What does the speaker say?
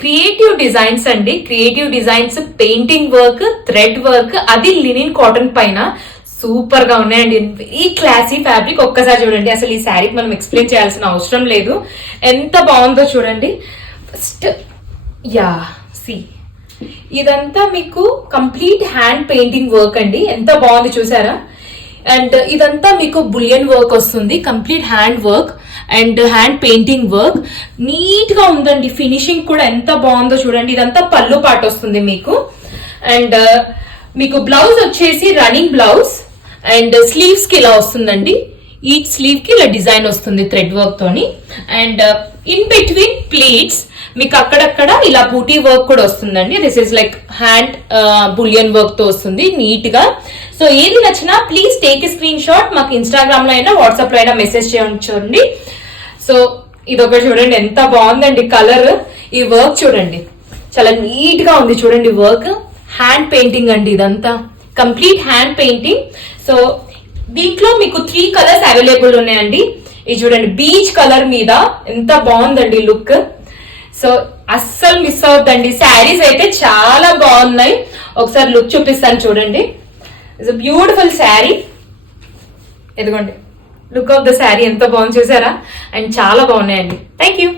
Creative designs అండి. Creative designs, painting work, thread work, అది linen cotton పైన super గా ఉన్నాయండి. Very classy fabric. ఒక్కసారి చూడండి, అసలు ఈ శారీకి మనం ఎక్స్ప్లెయిన్ చేయాల్సిన అవసరం లేదు, ఎంత బాగుందో చూడండి. ఫస్ట్ యా సి, ఇదంతా మీకు కంప్లీట్ హ్యాండ్ పెయింటింగ్ వర్క్ అండి. ఎంత బాగుంది చూసారా? అండ్ ఇదంతా మీకు బులియన్ వర్క్ వస్తుంది, complete hand work and hand painting work. Neat గా ఉందండి, ఫినిషింగ్ కూడా ఎంత బాగుందో చూడండి. ఇదంతా పళ్ళు పాట వస్తుంది మీకు. అండ్ మీకు బ్లౌజ్ వచ్చేసి రన్నింగ్ బ్లౌజ్ అండ్ స్లీవ్స్ కి ఇలా వస్తుందండి. ఈచ్ స్లీవ్ కి ఇలా డిజైన్ వస్తుంది థ్రెడ్ వర్క్ తోని. అండ్ ఇన్ బిట్వీన్ ప్లీట్స్ మీకు అక్కడక్కడ ఇలా బూటీ వర్క్ కూడా వస్తుందండి. This is like hand bullion work తో వస్తుంది నీట్ గా. సో ఏది నచ్చినా please take a screenshot, మాకు ఇన్స్టాగ్రామ్ లో అయినా వాట్సాప్ లో అయినా మెసేజ్ చేయండి. సో ఇదొకటి చూడండి, ఎంత బాగుందండి కలర్. ఈ వర్క్ చూడండి, చాలా నీట్ గా ఉంది చూడండి వర్క్. హ్యాండ్ పెయింటింగ్ అండి, ఇదంతా కంప్లీట్ హ్యాండ్ పెయింటింగ్. సో దీంట్లో మీకు 3 కలర్స్ అవైలబుల్ ఉన్నాయండి. ఇది చూడండి, బీచ్ కలర్ మీద ఎంత బాగుందండి లుక్. సో అస్సలు మిస్ అవుతుందండి. శారీస్ అయితే చాలా బాగున్నాయి. ఒకసారి లుక్ చూపిస్తాను చూడండి. It's a beautiful sari. ఇదిగోండి లుక్ ఆఫ్ ద శారీ ఎంత బాగుంది చూసారా? అండ్ చాలా బాగున్నాయండి. Thank you.